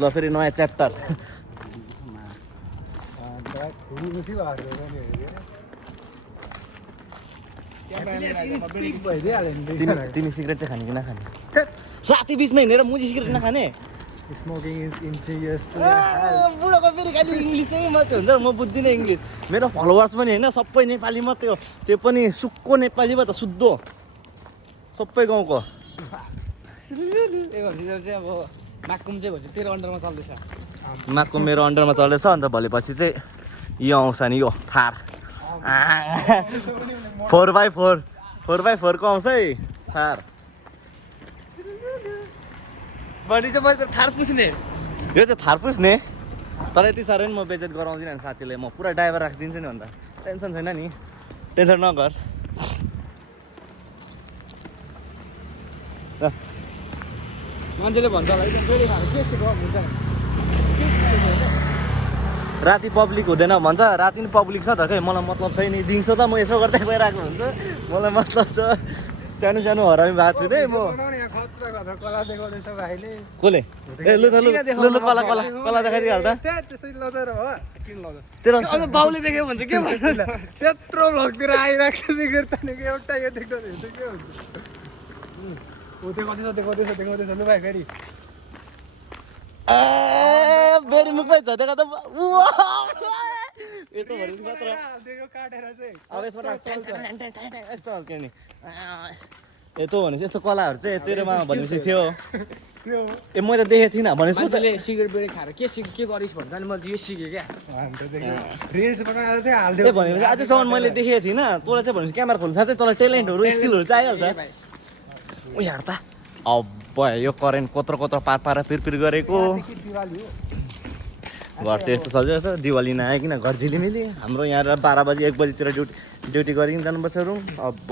ल फेरि नयाँ च्याप्टर तिमी सिगरेट चाहिँ खाने कि नखाने साथी बिचमा हिँडेर मुजी सिगरेट नखाने Smoking is injurious to बुढोको फेरि खालि इङ्ग्लिस चाहिँ मात्रै हुन्छ म बुझ्दिनँ इङ्ग्लिस मेरो फलोवर्स पनि होइन सबै नेपाली मात्रै हो त्यो पनि सुक्को नेपाली त शुद्ध सबै गाउँको चाहिँ अब माकुम चाहिँ भन्छ तेरो अन्डरमा चल्दैछ माको मेरो अन्डरमा चल्दैछ अन्त भोलिपछि चाहिँ यो आउँछ नि यो थार 4x4 को आउँछ है थार बडी चाहिँ मैले थार पुस्ने यो चाहिँ थार पुस्ने तर यति साह्रो नि म बेइज्जत गराउँदिनँ नि साथीले म पुरा ड्राइभर राखिदिन्छु नि अन्त टेन्सन छैन नि टेन्सन नगर मान्छेले भन्छ होला के सिक्यो हुन्छ राति पब्लिक हुँदैन भन्छ राति नि पब्लिक छ त खै मलाई मतलब छैन दिउँसो त म यसो गर्दै गइरहेको हुन्छ मलाई मतलब छ सानो सानो हरामी भएको छु है म कसले ए लु लु कला कला कला देखाइदिइहाल त तेरो बाउले देख्यो भने के भन्छ त्यत्रो भ्लगतिर आइरहेको छ सिगरेट तानेको एउटा यो देख्दा हुन्छ के हुन्छ देखाउँदैछ लु भाइ फेरि बेडी मुखमै झटेका त यस्तो भन्छ मात्र काटेर चाहिँ अब यसबाट यस्तो हल्के नि यस्तो भनेपछि यस्तो कलाहरू चाहिँ तेरोमा भनेपछि थियो ए मैले देखेको थिइनँ भनेपछि मान्छेले सिगरेट बेडी खाएर के गरिस् भन्छ नि मैले यो सिकेँ क्या रिल्स बनाएर चाहिँ हाल्दियो ए भनेपछि अझैसम्म मैले देखेको थिइनँ तँलाई चाहिँ भनेपछि क्यामेरा खोल्नु साथै तँलाई ट्यालेन्टहरू स्किलहरू चाहिँ आइहाल्छ उयो हेर त अब यो करेन्ट कत्रो पार पिरपिर गरेको घर चाहिँ यस्तो सजिलो छ दिवाली नआइकन घर झिलिमिली हाम्रो यहाँ 12 बजी 1 बजीतिर ड्युटी गरिकन जानुपर्छ रुम अब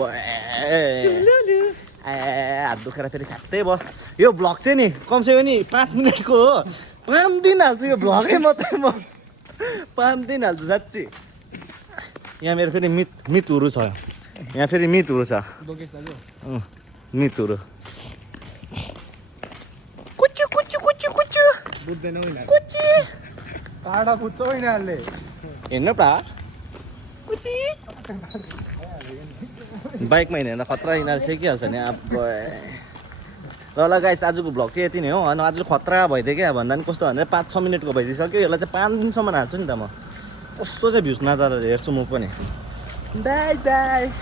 हात दुखेर फेरि खाँदै भयो यो भ्लग चाहिँ नि कमसेकम नि 5 मिनटको हो 5 दिन हाल्छु यो भ्लगै मात्रै म 5 दिन हाल्छु साँच्ची यहाँ मेरो फेरि मितहरू छ यहाँ फेरि मितहरू छ मितहरू कुच्चु कुच्चु कुच्चु कुच्चु बुझ्दैन कुच्ची टाढा बुझ्छ यिनीहरूले हेर्नु पा कुच्ची बाइकमा हिँडेर खतरा यिनीहरू सेकिहाल्छ नि अब ल गाइस आजको भ्लग चाहिँ यति नै हो अनि आज खतरा भइदियो क्या भन्दा पनि कस्तो भनेर 5-6 मिनटको भइदिइसक्यो यसलाई चाहिँ 5 दिनसम्म हाल्छु नि त म कस्तो चाहिँ भ्युज नजाँदा हेर्छु म पनि दाइ